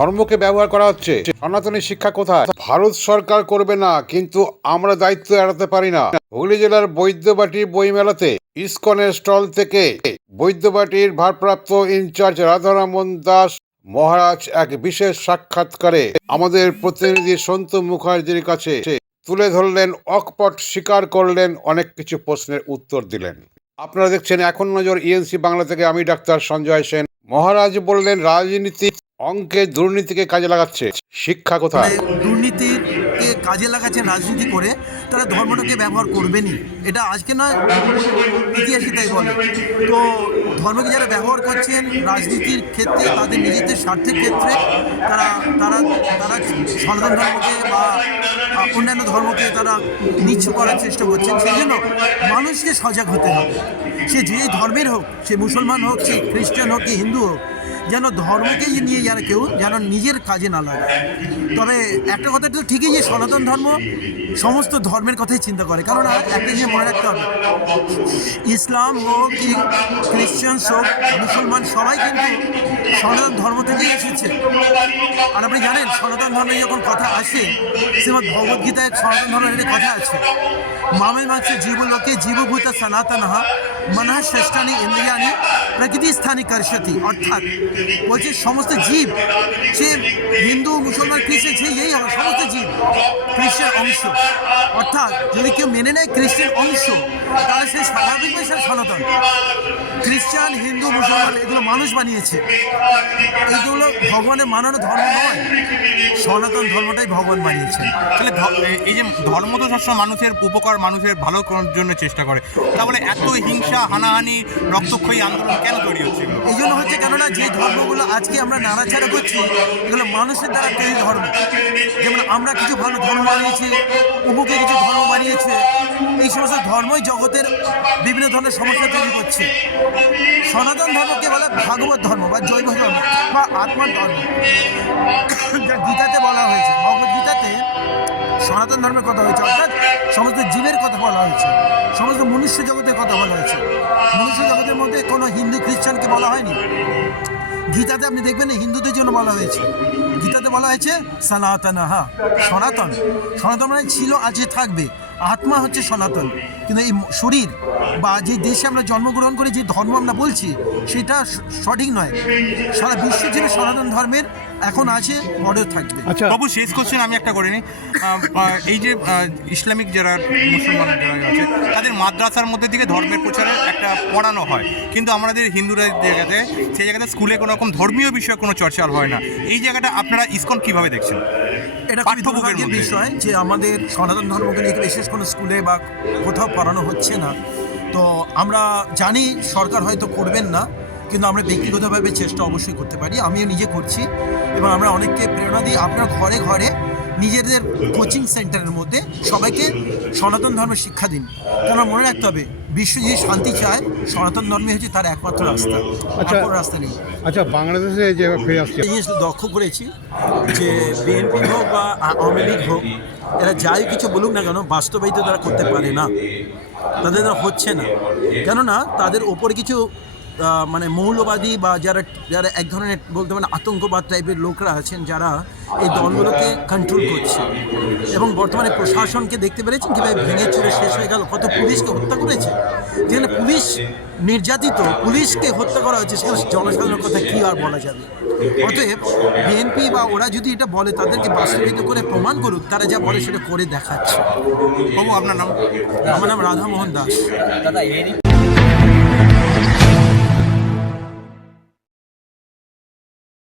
ধর্মকে ব্যবহার করা হচ্ছে। সনাতনী শিক্ষা কোথায়? ভারত সরকার করবে না, কিন্তু আমরা দায়িত্ব এড়াতে পারি না। হুগলি জেলার বৈদ্যবাটি বইমেলাতে ইসকনের স্টল থেকে বৈদ্যবাটির ভারপ্রাপ্ত ইনচার্জ রাধারমন দাস মহারাজ এক বিশেষ সাক্ষাৎকারে আমাদের প্রতিনিধি সন্তু মুখার্জির কাছে তুলে ধরলেন, অকপট স্বীকার করলেন, অনেক কিছু প্রশ্নের উত্তর দিলেন। আপনারা দেখছেন এখন নজর ইএনসি বাংলা থেকে, আমি ডাক্তার সঞ্জয় সেন। মহারাজ বললেন, রাজনীতি অঙ্কে দুর্নীতিকে কাজে লাগাচ্ছে। শিক্ষা কোথায়? মানে দুর্নীতিকে কাজে লাগাচ্ছেন রাজনীতি করে, তারা ধর্মটাকে ব্যবহার করবেনই। এটা আজকে নয় ইতিহাসই তাই বলে। তো ধর্মকে যারা ব্যবহার করছেন রাজনীতির ক্ষেত্রে, তাদের নিজেদের স্বার্থের ক্ষেত্রে, তারা তারা তারা সনাতন ধর্মকে বা অন্যান্য ধর্মকে তারা নিচ্ছু করার চেষ্টা করছেন। সেই জন্য মানুষকে সজাগ হতে হবে। সে যে ধর্মের হোক, সে মুসলমান হোক, সে খ্রিস্টান হোক, কি হিন্দু হোক যেন ধর্মকে নিয়ে যারা কেউ যেন নিজের কাজে না লাগে। তবে একটা কথা তো ঠিকই যে সনাতন ধর্ম সমস্ত ধর্মের কথাই চিন্তা করে। কারণ একটা জিনিস মনে রাখতে হবে ইসলাম হোক কি খ্রিশ্চানস হোক মুসলমান সবাই কিন্তু সনাতন ধর্ম থেকেই এসেছে। আর আপনি জানেন সনাতন ধর্মে যখন কথা আসে শ্রীমদ ভগবদ্গীতায় সনাতন ধর্মের একটা কথা আছে। মামে মাছে জীবলোকে জীবভূত সনাতন মনঃ ষষ্ঠানি ইন্দ্রিয়ানি প্রকৃতি স্থানী করষতি। অর্থাৎ বলছে সমস্ত জীব সে হিন্দু মুসলমান খ্রিস্টান সে এই হবে সমস্ত জীব খ্রিস্টান অংশ। অর্থাৎ যদি কেউ মেনে নেয় খ্রিস্টান অংশ তাহলে সে স্বাভাবিকভাবে সে সনাতন। খ্রিস্টান হিন্দু মুসলমান এগুলো মানুষ বানিয়েছে। এইগুলো ভগবানের মানানো ধর্ম নয়। সনাতন ধর্মটাই ভগবান বানিয়েছে। তাহলে এই যে ধর্ম তো সবসময় মানুষের উপকার মানুষের ভালো করার জন্য চেষ্টা করে। তাহলে এত হিংসা হানাহানি রক্তক্ষয়ী আন্দোলন কেন তৈরি হচ্ছে? এই জন্য হচ্ছে কেননা যে ধর্মগুলো আজকে আমরা নাড়াচাড়া করছি, এগুলো মানুষের দ্বারা তৈরি ধর্ম। যেমন আমরা কিছু ভালো ধর্ম বানিয়েছি উমুকে কিছু ধর্ম বানিয়েছে, এই সমস্ত ধর্মই জগতের বিভিন্ন ধরনের সমস্যা তৈরি করছে। সনাতন ধর্মকে বলে ভাগবত ধর্ম বা জৈব ধর্ম বা আত্মার ধর্ম। গীতাতে বলা হয়েছে, ভগবত গীতাতে সনাতন ধর্মের কথা হয়েছে, অর্থাৎ সমস্ত জীবের কথা বলা হয়েছে, সমস্ত মনুষ্য জগতের কথা বলা হয়েছে। মনুষ্য জগতের মধ্যে কোনো হিন্দু, খ্রিস্টানকে বলা হয়নি। গীতাতে আপনি দেখবেন হিন্দুদের জন্য বলা হয়েছে। গীতাতে বলা হয়েছে, সনাতন হা সনাতন। সনাতন মানে ছিল আজকে থাকবে, আত্মা হচ্ছে সনাতন। কিন্তু এই শরীর বা যে দেশে আমরা জন্মগ্রহণ করে, যে ধর্ম আমরা বলছি, সেটা সঠিক নয়। সারা বিশ্ব জুড়ে সনাতন ধর্মের এখন আছে পরেও থাকবে। বাবু শেষ কোশ্চেন আমি একটা করে নিই আহ, আহ, এই যে ইসলামিক যারা মুসলমান যারা আছে তাদের মাদ্রাসার মধ্যে থেকে ধর্মের প্রচারের একটা পড়ানো হয়। কিন্তু আমাদের হিন্দুরা জায়গাতে সেই জায়গাতে স্কুলে কোনো রকম ধর্মীয় বিষয়ে কোনো চর্চা হয় না। এই জায়গাটা আপনারা ইসকন কীভাবে দেখছেন? এটা খুবই পাঠ্যবুকের বিষয় যে আমাদের সনাতন ধর্মকে নিয়ে বিশেষ কোনো স্কুলে বা কোথাও পড়ানো হচ্ছে না। তো আমরা জানি সরকার হয়তো করবেন না। কিন্তু আমরা ব্যক্তিগতভাবে চেষ্টা অবশ্যই করতে পারি। আমিও নিজে করছি এবং আমরা অনেককে প্রেরণা দিই। আপনার ঘরে ঘরে নিজেদের কোচিং সেন্টারের মধ্যে সবাইকে সনাতন ধর্মের শিক্ষা দিন। কেন মনে রাখতে হবে বিশ্ব যে শান্তি চায় সনাতন ধর্মই হচ্ছে তার একমাত্র রাস্তা। কোনো রাস্তা নেই। আচ্ছা বাংলাদেশে যে ফিরে আসছে। এই লক্ষ্য করেছি যে বিএনপি হোক বা আওয়ামী লীগ হোক এরা যাই কিছু বলুক না কেন বাস্তবায়িত তারা করতে পারে না। তাদের হচ্ছে না। কেননা তাদের ওপরে কিছু মানে মৌলবাদী বা যারা যারা এক ধরনের বলতে পারেন আতঙ্কবাদ টাইপের লোকরা আছেন যারা এই দলগুলোকে কন্ট্রোল করছে। এবং বর্তমানে প্রশাসনকে দেখতে পেরেছেন কীভাবে ভেঙে চুরে শেষ হয়ে গেল কত পুলিশকে হত্যা করেছে। যেখানে পুলিশ নির্যাতিত পুলিশকে হত্যা করা হচ্ছে সেখানে জনসাধারণের কথা কী আর বলা যাবে? অতএব বিএনপি বা ওরা যদি এটা বলে তাদেরকে বাস্তবায়িত করে প্রমাণ করুক তারা যা বলে সেটা করে দেখাচ্ছে। বাবু আপনার নাম? আমার নাম রাধামোহন দাস। দাদা এরই